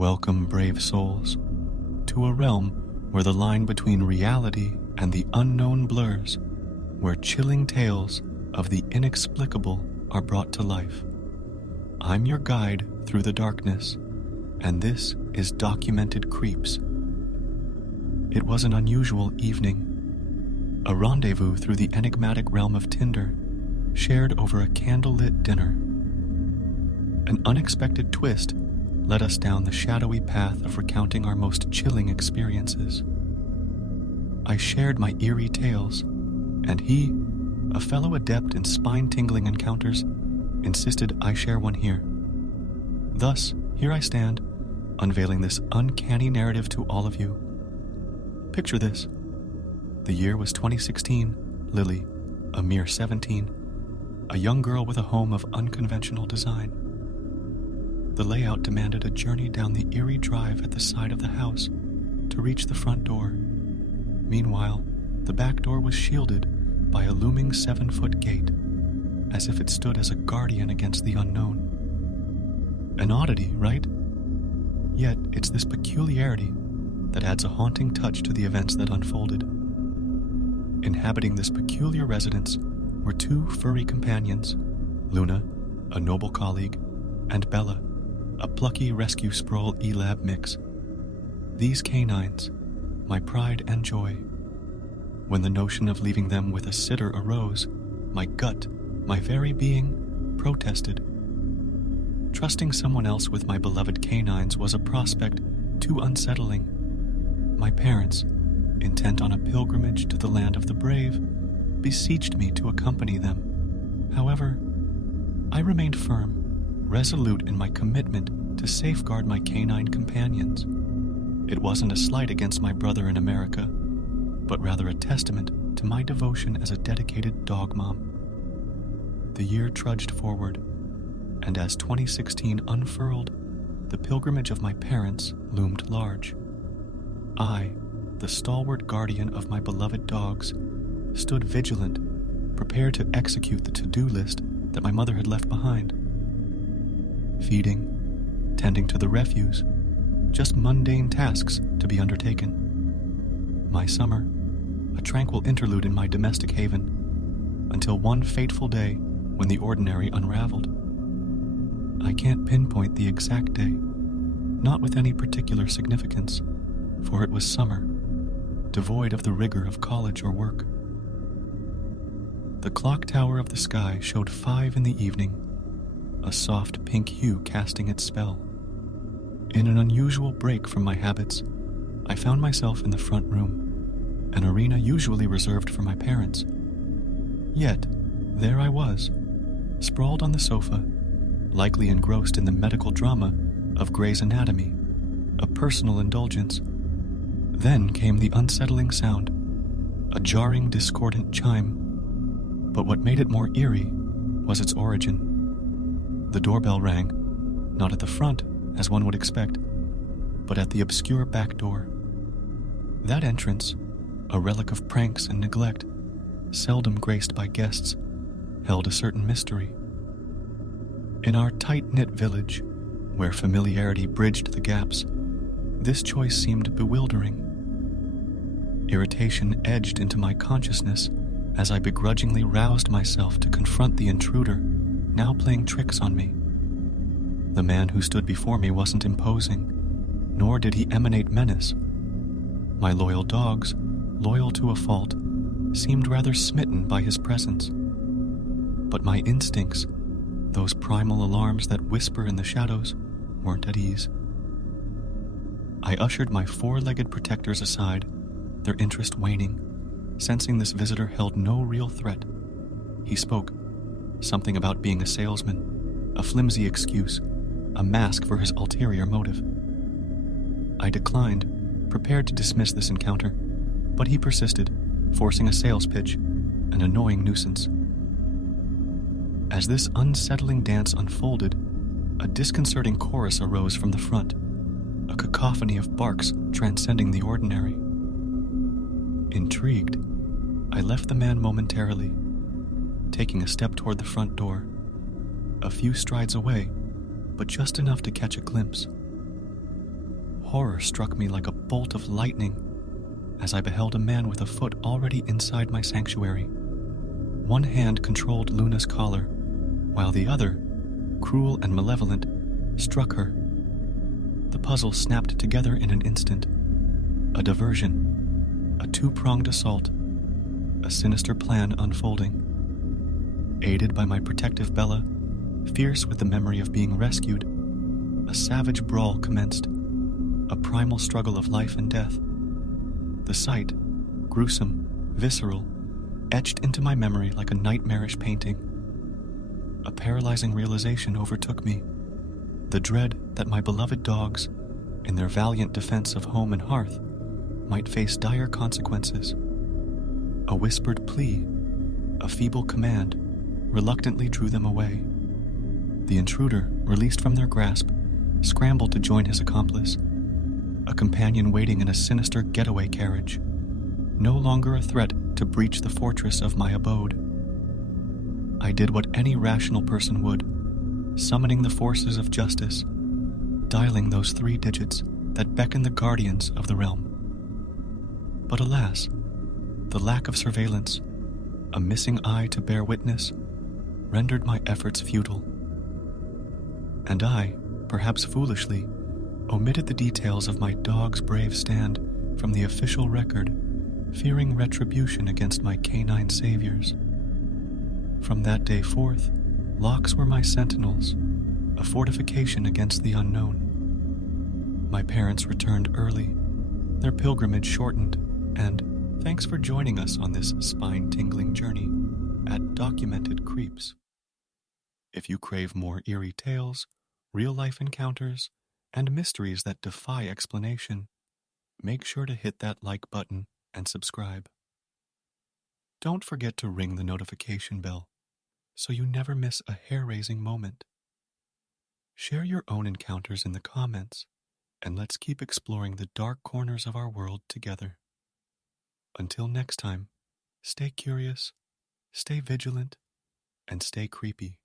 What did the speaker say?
Welcome, brave souls, to a realm where the line between reality and the unknown blurs, where chilling tales of the inexplicable are brought to life. I'm your guide through the darkness, and this is Documented Creeps. It was an unusual evening, a rendezvous through the enigmatic realm of Tinder, shared over a candlelit dinner. An unexpected twist led us down the shadowy path of recounting our most chilling experiences. I shared my eerie tales, and he, a fellow adept in spine-tingling encounters, insisted I share one here. Thus, here I stand, unveiling this uncanny narrative to all of you. Picture this. The year was 2016, Lily, a mere 17, a young girl with a home of unconventional design. The layout demanded a journey down the eerie drive at the side of the house to reach the front door. Meanwhile, the back door was shielded by a looming 7-foot gate, as if it stood as a guardian against the unknown. An oddity, right? Yet it's this peculiarity that adds a haunting touch to the events that unfolded. Inhabiting this peculiar residence were two furry companions, Luna, a noble colleague, and Bella, a plucky rescue Sproul E-Lab mix. These canines, my pride and joy. When the notion of leaving them with a sitter arose, my gut, my very being, protested. Trusting someone else with my beloved canines was a prospect too unsettling. My parents, intent on a pilgrimage to the land of the brave, beseeched me to accompany them. However, I remained firm, resolute in my commitment to safeguard my canine companions. It wasn't a slight against my brother in America, but rather a testament to my devotion as a dedicated dog mom. The year trudged forward, and as 2016 unfurled, the pilgrimage of my parents loomed large. I, the stalwart guardian of my beloved dogs, stood vigilant, prepared to execute the to-do list that my mother had left behind. Feeding, tending to the refuse, just mundane tasks to be undertaken. My summer, a tranquil interlude in my domestic haven, until one fateful day when the ordinary unraveled. I can't pinpoint the exact day, not with any particular significance, for it was summer, devoid of the rigor of college or work. The clock tower of the sky showed 5 in the evening, a soft pink hue casting its spell. In an unusual break from my habits, I found myself in the front room, an arena usually reserved for my parents. Yet, there I was, sprawled on the sofa, likely engrossed in the medical drama of Grey's Anatomy, a personal indulgence. Then came the unsettling sound, a jarring, discordant chime. But what made it more eerie was its origin. The doorbell rang, not at the front, as one would expect, but at the obscure back door. That entrance, a relic of pranks and neglect, seldom graced by guests, held a certain mystery. In our tight-knit village, where familiarity bridged the gaps, this choice seemed bewildering. Irritation edged into my consciousness as I begrudgingly roused myself to confront the intruder, now playing tricks on me. The man who stood before me wasn't imposing, nor did he emanate menace. My loyal dogs, loyal to a fault, seemed rather smitten by his presence. But my instincts, those primal alarms that whisper in the shadows, weren't at ease. I ushered my 4-legged protectors aside, their interest waning, sensing this visitor held no real threat. He spoke, something about being a salesman, a flimsy excuse, a mask for his ulterior motive. I declined, prepared to dismiss this encounter, but he persisted, forcing a sales pitch, an annoying nuisance. As this unsettling dance unfolded, a disconcerting chorus arose from the front, a cacophony of barks transcending the ordinary. Intrigued, I left the man momentarily, taking a step toward the front door, a few strides away, but just enough to catch a glimpse. Horror struck me like a bolt of lightning as I beheld a man with a foot already inside my sanctuary. One hand controlled Luna's collar, while the other, cruel and malevolent, struck her. The puzzle snapped together in an instant. A diversion, a two-pronged assault, a sinister plan unfolding. Aided by my protective Bella, fierce with the memory of being rescued, a savage brawl commenced, a primal struggle of life and death. The sight, gruesome, visceral, etched into my memory like a nightmarish painting. A paralyzing realization overtook me, the dread that my beloved dogs, in their valiant defense of home and hearth, might face dire consequences. A whispered plea, a feeble command, reluctantly drew them away. The intruder, released from their grasp, scrambled to join his accomplice, a companion waiting in a sinister getaway carriage, no longer a threat to breach the fortress of my abode. I did what any rational person would, summoning the forces of justice, dialing those 3 digits that beckon the guardians of the realm. But alas, the lack of surveillance, a missing eye to bear witness, rendered my efforts futile. And I, perhaps foolishly, omitted the details of my dog's brave stand from the official record, fearing retribution against my canine saviors. From that day forth, locks were my sentinels, a fortification against the unknown. My parents returned early, their pilgrimage shortened, and thanks for joining us on this spine-tingling journey at Documented Creeps. If you crave more eerie tales, real-life encounters, and mysteries that defy explanation, make sure to hit that like button and subscribe. Don't forget to ring the notification bell so you never miss a hair-raising moment. Share your own encounters in the comments, and let's keep exploring the dark corners of our world together. Until next time, stay curious, stay vigilant, and stay creepy.